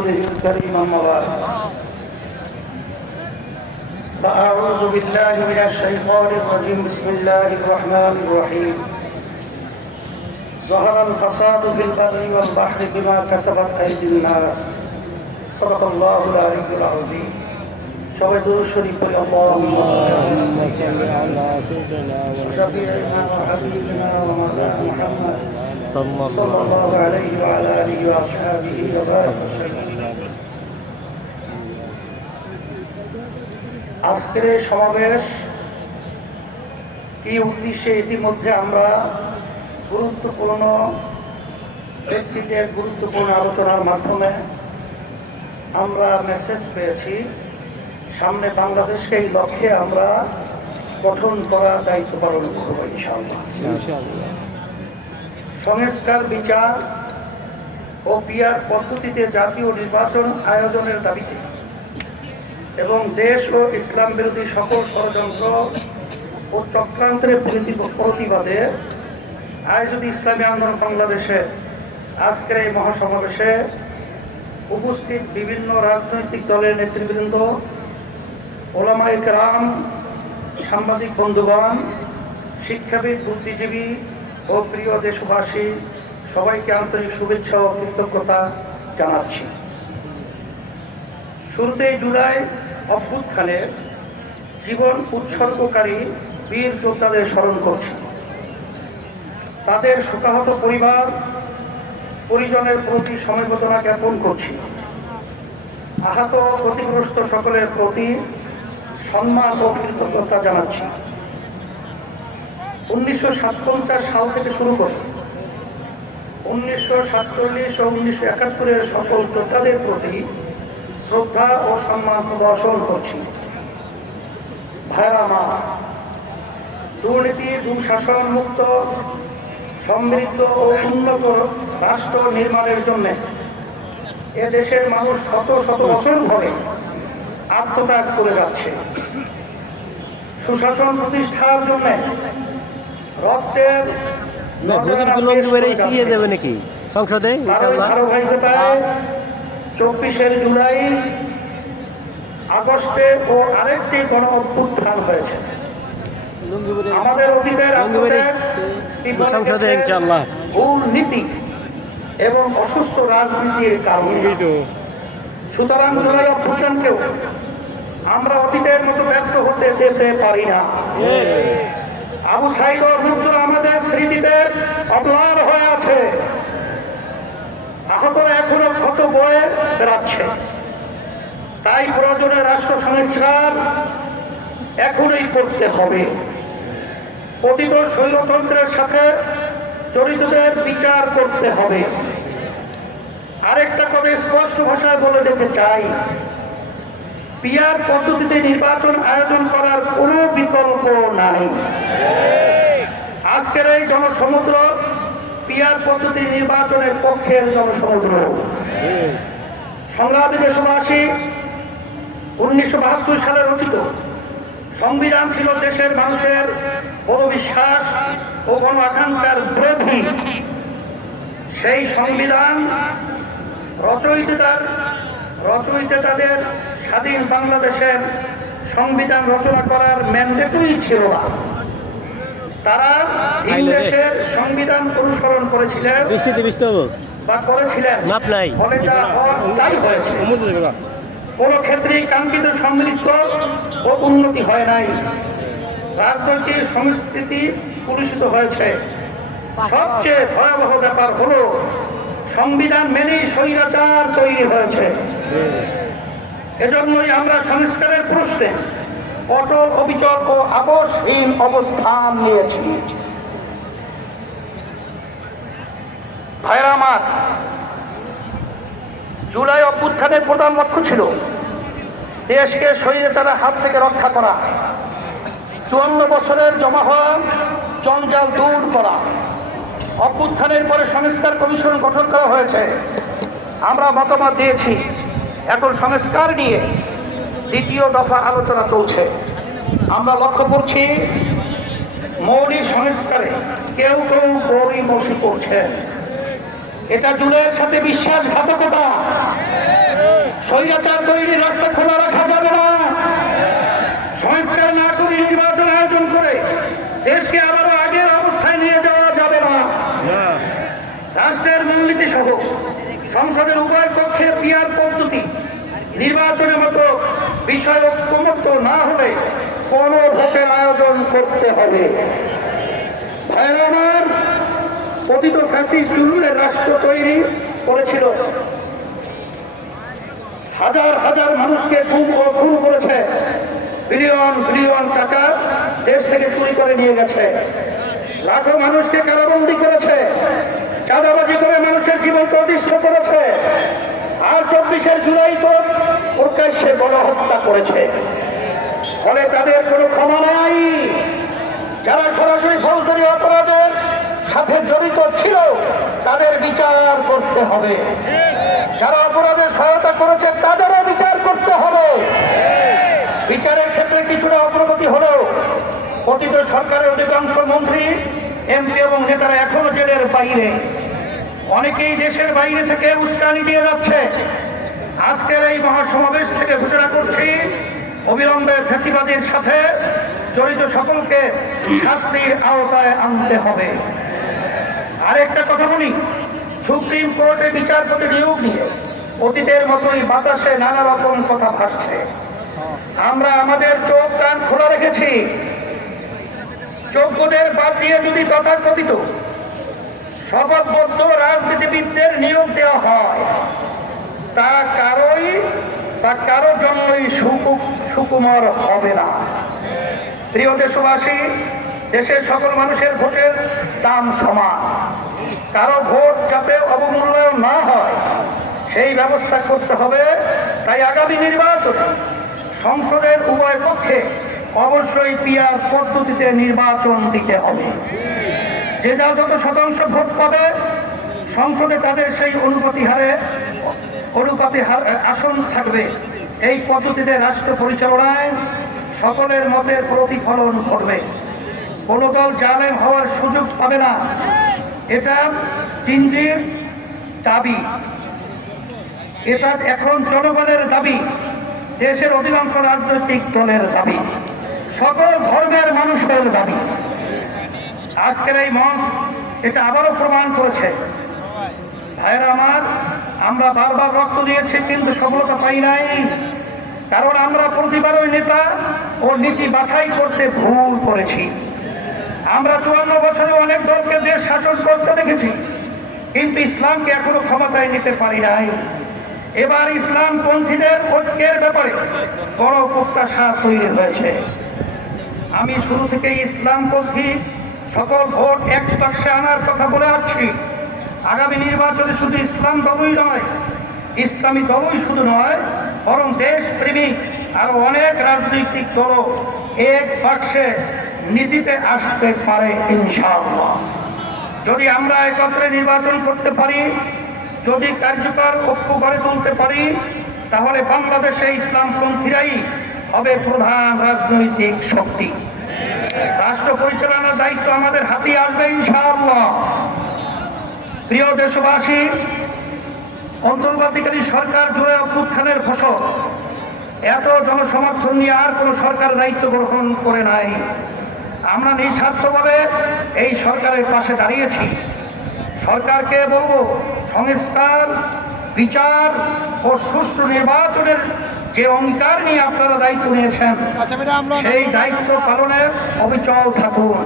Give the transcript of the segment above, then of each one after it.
نحمده ونصلي على رسوله الكريم أما بعد فأعوذ بالله من الشيطان الرجيم بسم الله الرحمن الرحيم ظهر الفساد في البر والبحر بما كسبت أيدي الناس صدق الله العلي العظيم সবাই দূর শরীফ পড়ি اللهم صل على شفيعنا وحبيبنا ومولانا محمد صلى الله عليه وعلى اله واصحابه وبارك وسلم আজকের এই সমাবেশ কি উদ্দেশ্যে ইতিমধ্যে আমরা গুরুত্বপূর্ণ ব্যক্তিদের গুরুত্বপূর্ণ আলোচনার মাধ্যমে আমরা মেসেজ পেয়েছি সামনে বাংলাদেশকে এই লক্ষ্যে আমরা গঠন করার দায়িত্ব পালন করব ইনশাআল্লাহ সংস্কার, বিচার ও পিয়ার পদ্ধতিতে জাতীয় নির্বাচন আয়োজনের দাবিতে এবং দেশ ও ইসলাম বিরোধী সকল ষড়যন্ত্র ও চক্রান্তের প্রতি- প্রতিবাদে আয়োজিত ইসলামী আন্দোলন বাংলাদেশে আজকের এই মহাসমাবেশে উপস্থিত বিভিন্ন রাজনৈতিক দলের নেতৃবৃন্দ ওলামাই কেরাম, সাংবাদিক বন্ধুগণ, শিক্ষাবিদ, বুদ্ধিজীবী ও প্রিয় দেশবাসী, সবাইকে আন্তরিক শুভেচ্ছা ও কৃতজ্ঞতা জানাচ্ছি। শুরুতেই জুলাই অভ্যুত্থানে জীবন উৎসর্গকারী বীর যোদ্ধাদের স্মরণ করছি। তাদের শোকাহত পরিবার, পরিজনের প্রতি সমবেদনা জ্ঞাপন করছি। আহত ক্ষতিগ্রস্ত সকলের প্রতি সম্মান ও কৃতজ্ঞতা জানাচ্ছি। উনিশশো সাল থেকে শুরু করে উনিশশো সাতচল্লিশ ও উনিশশো একাত্তরের সকল যোদ্ধাদের প্রতি শ্রদ্ধা ও সম্মান প্রদর্শন করছি। ভাইরা মা দুর্নীতি, দুঃশাসন মুক্ত, সমৃদ্ধ ও উন্নত রাষ্ট্র নির্মাণের জন্য এ দেশের মানুষ শত শত বছর ধরে আত্মত্যাগ করে যাচ্ছে। সুশাসন প্রতিষ্ঠার জন্য রক্তের যাবে নাকি সংসদে চব্বিশের জুলাই আগস্টে ও আরেকটি গণ অভ্যুত্থান হয়েছে। আমাদের অতীতের সংসদে ইনশাল্লাহ ভুল নীতি এবং অসুস্থ রাজনীতির কারণে। সুতরাং জুলাই অভ্যুত্থানকেও আমরা অতীতের মতো ব্যর্থ হতে যেতে পারি না। আবু সাইদ মুক্তরা আমাদের স্মৃতিতে অবলার হয়ে আছে। আহতরা এখনও ক্ষত বয়ে বেড়াচ্ছে। তাই প্রয়োজনে রাষ্ট্র সংস্কার এখনই করতে হবে। অতীত স্বৈরতন্ত্রের সাথে জড়িতদের বিচার করতে হবে। আরেকটা কথা স্পষ্ট ভাষায় বলে দিতে চাই। পিয়ার পদ্ধতিতে নির্বাচন আয়োজন করার কোনো বিকল্প নাই। আজকের এই জনসমুদ্র পিয়ার পদ্ধতি নির্বাচনের পক্ষের জনসমুদ্র। সংগ্রামী দেশবাসী, উনিশশো বাহাত্তর সালে রচিত। সংবিধান ছিল দেশের মানুষের বড় বিশ্বাস ও গণ আকাঙ্ক্ষার বিরোধী। সেই সংবিধান রচয়িতার রচয়িতাদের স্বাধীন বাংলাদেশের সংবিধান রচনা করার ম্যান্ডেটই ছিল না। তারা ইংরেজের সংবিধান অনুসরণ করেছিলেন বা করেছিলেন। ফলে যা তাই হয়েছে। কোনো ক্ষেত্রেই কাঙ্ক্ষিত সমৃদ্ধ ও উন্নতি হয় নাই। রাজনৈতিক সংস্কৃতি পুরুষিত হয়েছে। সবচেয়ে ভয়াবহ ব্যাপার হলো সংবিধান মেনেই স্বৈরাচার তৈরি হয়েছে। এজন্যই আমরা সংস্কারের প্রশ্নে অটল, অবিচল ও আবশহীন অবস্থান নিয়েছি। ভাইরা আমার, জুলাই অভ্যুত্থানের প্রধান লক্ষ্য ছিল দেশকে তারা হাত থেকে রক্ষা করা, চুয়ান্ন বছরের জমা হওয়া জঞ্জাল দূর করা। অভ্যুত্থানের পরে সংস্কার কমিশন গঠন করা হয়েছে। আমরা মতামত দিয়েছি। এখন সংস্কার নিয়ে দ্বিতীয় দফা আলোচনা চলছে। আমরা লক্ষ্য করছি মৌলিক সংস্কারে কেউ কেউ গরিমসি করছেন। এটা জুলের সাথে বিশ্বাসঘাতকতা। স্বৈরাচার তৈরি রাস্তা খোলা রাখা যাবে না। সংস্কার না করে নির্বাচন আয়োজন করে দেশকে আবারও আগের অবস্থায় নিয়ে যাওয়া যাবে না। রাষ্ট্রের মূলনীতি সহ সংসদের উভয় পক্ষে পিয়ার নির্বাচনের মতো বিষয় ঐক্যমত্য না হলে কোন ভোটের আয়োজন করতে হবে। ভাইরা আমার পতিত ফ্যাসিস্ট জুলুমের রাষ্ট্র তৈরি করেছিল। হাজার হাজার মানুষকে খুন ও খুন করেছে। বিলিয়ন বিলিয়ন টাকা দেশ থেকে চুরি করে নিয়ে গেছে। লাখো মানুষকে কারাবন্দি করেছে। চাঁদাবাজি করে মানুষের জীবন প্রতিষ্ঠ করেছে। আর চব্বিশের জুলাই তো প্রকাশ্যে গণহত্যা করেছে। ফলে তাদের কোনো ক্ষমা নাই। যারা সরাসরি ফৌজদারি অপরাধের সাথে জড়িত ছিল, তাদের বিচার করতে হবে। যারা অপরাধের সহায়তা করেছে, তাদেরও বিচার করতে হবে। বিচারের ক্ষেত্রে কিছুটা অগ্রগতি হলেও অতীত সরকারের অধিকাংশ মন্ত্রী, এমপি এবং নেতারা এখনও জেলের বাইরে। অনেকেই দেশের বাইরে থেকে উস্কানি দিয়ে যাচ্ছে। আজকের এই মহাসমাবেশ থেকে ঘোষণা করছি, অবিলম্বে ফেসিবাদীর সাথে জড়িত সকলকে শাস্তির আওতায় আনতে হবে। আরেকটা কথা বলি, সুপ্রিম কোর্টে বিচারপতি নিয়োগ নিয়ে অতীতের মতোই বাতাসে নানা রকম কথা ভাসছে। আমরা আমাদের চোখ কান খোলা রেখেছি। যোগ্যদের বাদ দিয়ে যদি তথাকথিত শপথবদ্ধ রাজনীতিবিদদের নিয়োগ দেওয়া হয়। তা কারোই বা কারও জন্যই সুকু- সুকুমার হবে না। প্রিয় দেশবাসী, দেশের সকল মানুষের ভোটের দাম সমান। কারও ভোট যাতে অবমূল্যায়ন না হয়, সেই ব্যবস্থা করতে হবে। তাই আগামী নির্বাচনে সংসদের উভয় পক্ষে অবশ্যই পিয়ার পদ্ধতিতে নির্বাচন দিতে হবে। যে যা যত শতাংশ ভোট পাবে, সংসদে তাদের সেই অনুপাতি হারে, অনুপাতি আসন থাকবে। এই পদ্ধতিতে রাষ্ট্র পরিচালনায় সকলের মতের প্রতিফলন ঘটবে। কোনো দল জালেম হওয়ার সুযোগ পাবে না। এটা চিঞ্জির দাবি। এটা এখন জনগণের দাবি, দেশের অধিকাংশ রাজনৈতিক দলের দাবি। সকল ধর্মের মানুষের দাবি। আজকের এই মঞ্চ এটা আবারও প্রমাণ করেছে। ভাইয়েরা আমার, আমরা বারবার রক্ত দিয়েছি, কিন্তু সফলতা পাই নাই। কারণ আমরা প্রতিবারই নেতা ও নীতি বাছাই করতে ভুল করেছি। আমরা চুয়ান্ন বছরে অনেক দলকে দেশ শাসন করতে দেখেছি, কিন্তু ইসলামকে এখনও ক্ষমতায় নিতে পারি নাই। এবার ইসলাম পন্থীদের ঐক্যের ব্যাপারে বড় প্রত্যাশা তৈরি হয়েছে। আমি শুরু থেকে ইসলামপন্থী সকল ভোট এক বাক্সে আনার কথা বলে আসছি। আগামী নির্বাচনে শুধু ইসলাম দলই নয়, ইসলামী দলই শুধু নয়, বরং দেশ প্রেমিক আরও অনেক রাজনৈতিক দলও এক বাক্সে নীতিতে আসতে পারে ইনশাআল্লাহ। যদি আমরা একত্রে নির্বাচন করতে পারি, যদি কার্যকর ঐক্য গড়ে তুলতে পারি, তাহলে বাংলাদেশে ইসলামপন্থীরাই হবে প্রধান রাজনৈতিক শক্তি। রাষ্ট্র পরিচালনার দায়িত্ব আমাদের হাতে আসবে, ইনশাআল্লাহ। প্রিয় দেশবাসী অন্তর্বর্তীকারী সরকার জুড়ে অভ্যুত্থানের ফসল। এত জনসমর্থন নিয়ে আর কোনো সরকার দায়িত্ব গ্রহণ করে নাই। আমরা নিঃস্বার্থভাবে এই সরকারের পাশে দাঁড়িয়েছি। সরকারকে বলব, সংস্কার, বিচার ও সুষ্ঠু নির্বাচনের যে অঙ্গীকার নিয়ে আপনারা দায়িত্ব নিয়েছেন সেই দায়িত্ব পালনে অবিচল থাকুন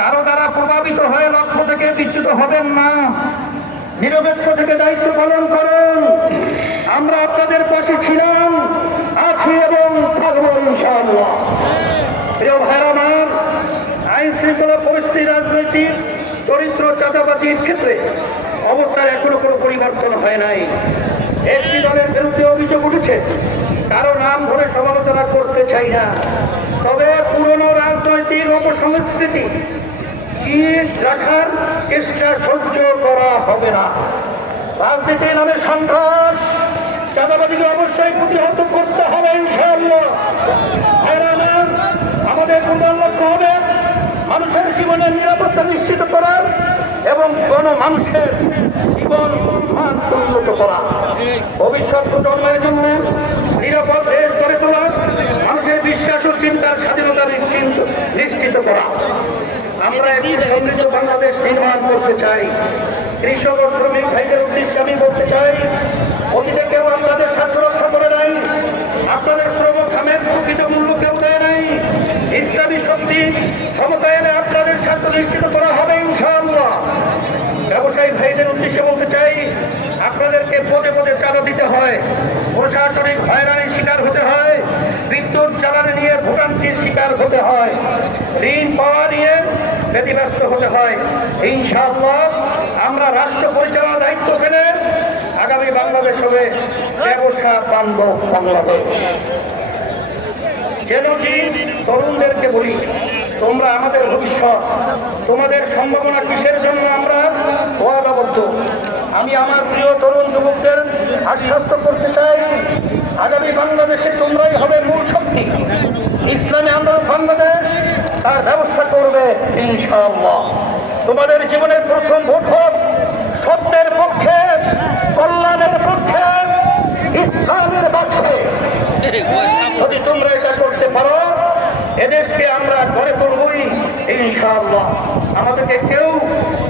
কারও দ্বারা প্রভাবিত হয়ে লক্ষ্য থেকে বিচ্যুত হবেন না। নিরপেক্ষ থেকে দায়িত্ব পালন করুন। আমরা আপনাদের পাশে ছিলাম আছি এবং থাকব ইনশাআল্লাহ। প্রিয় ভাইরা আমার আইন শৃঙ্খলা পরিস্থিতি রাজনৈতিক চরিত্র চাঁদাবাজির ক্ষেত্রে অবস্থার এখনও কোনো পরিবর্তন হয় নাই। একটি দলের বিরুদ্ধে অভিযোগ উঠেছে। কারও নাম ধরে সমালোচনা করতে চাই না। তবে পুরনো রাজনৈতিক অপসংস্কৃতি রাখার চেষ্টা সহ্য করা হবে না। রাজনীতি নামে সন্ত্রাস, চাঁদাবাজিকে অবশ্যই প্রতিহত করতে হবে ইনশাআল্লাহ। আমাদের প্রধান লক্ষ্য হবে মানুষের জীবনের নিরাপত্তা নিশ্চিত করা এবং মানুষের জীবন মান উন্নত করা। ভবিষ্যৎ প্রজন্মের জন্য নিরাপদ দেশ গড়ে তোলা মানুষের বিশ্বাস ও চিন্তার স্বাধীনতা নিশ্চিত করা। আমরা একটি সমৃদ্ধ বাংলাদেশ নির্মাণ করতে চাই। কৃষক ও শ্রমিক ভাইদের উদ্দেশ্যে আমি বলতে চাই, অতীতে কেউ আপনাদের স্বার্থ রক্ষা করে নাই, আপনাদের শ্রম খামের প্রকৃত মূল্য কেউ দেয় নাই। ইসলামী শক্তি ক্ষমতা এলে আপনাদের স্বার্থ নিশ্চিত করা হবে ইনশাআল্লাহ ব্যবসায়ী ভাইদের উদ্দেশ্যে বলতে চাই আপনাদেরকে পদে পদে চাঁদা দিতে হয়। প্রশাসনিক হয়রানির শিকার হতে হয়। বিদ্যুৎ জ্বালানি নিয়ে ভোগান্তির শিকার হতে হয়। ঋণ পাওয়া নিয়ে ব্যতিব্যস্ত হতে হয়। ইনশাআল্লাহ আমরা রাষ্ট্র পরিচালনার দায়িত্ব ফেলে আগামী বাংলাদেশ হবে ব্যবসা বান্ধব বাংলাদেশ। যেন কি তরুণদেরকে বলি, তোমরা আমাদের ভবিষ্যৎ, তোমাদের সম্ভাবনা কিসের জন্য আমরা ওয়াদাবদ্ধ আমি আমার প্রিয় তরুণ যুবকদের আশ্বস্ত করতে চাই, আগামী বাংলাদেশে তোমরাই হবে মূল শক্তি। ইসলামী আন্দোলন বাংলাদেশ, তার ব্যবস্থা করবে ইনশাআল্লাহ। তোমাদের জীবনের প্রথম ভোট হোক, সত্যের পক্ষে কল্যাণের পক্ষে ইসলামের পক্ষে যদি তোমরা এটা করতে পারো এদেশকে আমরা গড়ে তুলবই ইনশাআল্লাহ আমাদেরকে কেউ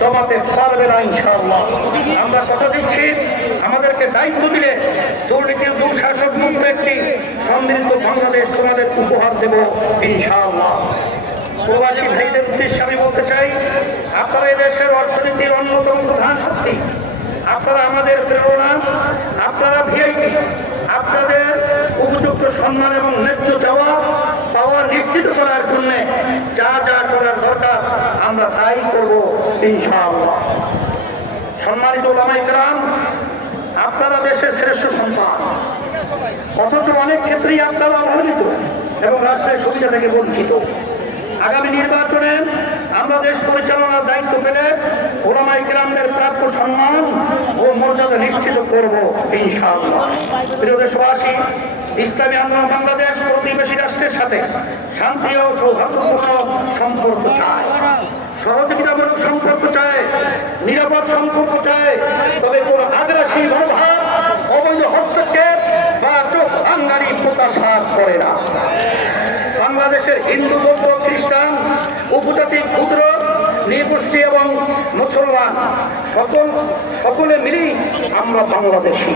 জমাতে পারবে না ইনশাআল্লাহ আমরা কথা দিচ্ছি আমাদেরকে দায়িত্ব দিলে দুর্নীতির দুঃশাসক মুক্ত একটি সমৃদ্ধ বাংলাদেশ তোমাদের উপহার দেব ইনশাআল্লাহ। প্রবাসী ভাইদের উদ্দেশ্যে আমি বলতে চাই, আপনারা দেশের অর্থনীতির অন্যতম প্রধান শক্তি। আপনারা আমাদের প্রেরণা, আপনারা ভিআইপি আপনাদের উপযুক্ত সম্মান এবং ন্যায্য দেওয়া পাওয়া নিশ্চিত করার জন্য যা যা করার দরকার, আমরা তাই করব ইনশাআল্লাহ। সম্মানিত ওলামাই গ্রাম আপনারা দেশের শ্রেষ্ঠ সন্তান। অথচ অনেক ক্ষেত্রেই আপনারা অবহেলিত এবং রাষ্ট্রের সুবিধা থেকে বঞ্চিত। আগামী নির্বাচনে আমরা দেশ পরিচালনার দায়িত্ব পেলে ওলামাই গ্রামদের প্রাপ্য সম্মান ও মর্যাদা নিশ্চিত করব ইনশাআল্লাহ। প্রিয় দেশবাসী, ইসলামী আন্দোলন বাংলাদেশ প্রতিবেশী রাষ্ট্রের সাথে শান্তি ও সৌহার্দ্যপূর্ণ সম্পর্ক চায় সহযোগিতামূলক সম্পর্ক চায়, নিরাপদ সম্পর্ক চায়, তবে কোন আগ্রাসী মনোভাব, অবৈধ হস্তক্ষেপ বা চোখ আঙ্গারি প্রকাশ করে না। বাংলাদেশের হিন্দু, বৌদ্ধ, খ্রিস্টান উপজাতি ক্ষুদ্র নৃগোষ্ঠী এবং মুসলমান, সকল, সকলে মিলেই আমরা বাংলাদেশি।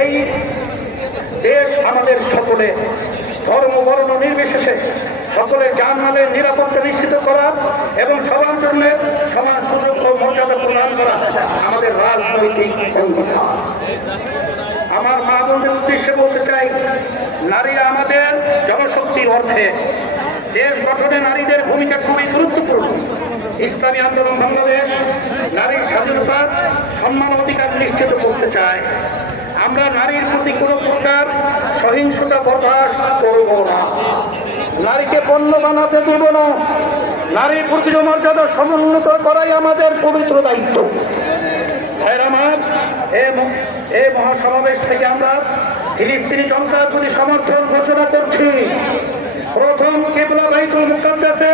এই দেশ আমাদের সকলে ধর্ম, বর্ণ নির্বিশেষে সকলের জানমালের নিরাপত্তা নিশ্চিত করা এবং জন্য সমান সুযোগ ও মর্যাদা প্রদান করা আমাদের রাজনৈতিক আমার মা বোনদের উদ্দেশ্যে বলতে চাই, নারীরা আমাদের জনশক্তির অর্থে দেশ গঠনে নারীদের ভূমিকা খুবই গুরুত্বপূর্ণ। ইসলামী আন্দোলন বাংলাদেশ নারীর স্বাধীনতা, সম্মান অধিকার নিশ্চিত করতে চায়। আমরা নারীর প্রতি কোনো প্রকার সহিংসতা বরদাস্ত করব না। নারীকে পণ্য বানাতে দেব না। নারীর প্রতি মর্যাদা সমুন্নত করাই আমাদের পবিত্র দায়িত্ব। ভাইয়ের আমার, এ মহাসমাবেশ থেকে আমরা ফিলিস্তিনি জনতার প্রতি সমর্থন ঘোষণা করছি। প্রথম কেবলা বাইতুল মুকাদ্দাসে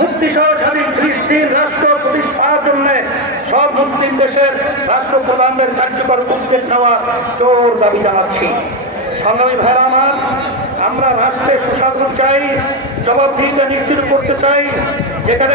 মুক্তি সহ স্বাধীন ফিলিস্তিন রাষ্ট্র প্রতিষ্ঠার জন্য সব মুসলিম দেশের রাষ্ট্রপ্রধানদের কার্যকর উদ্যোগ নেওয়া জোর দাবি জানাচ্ছি। সংগ্রামী ভাইয়ের আমার আমরা রাষ্ট্রের সুশাসন চাই জবাবদিহিতা নিশ্চিত করতে চাই যেখানে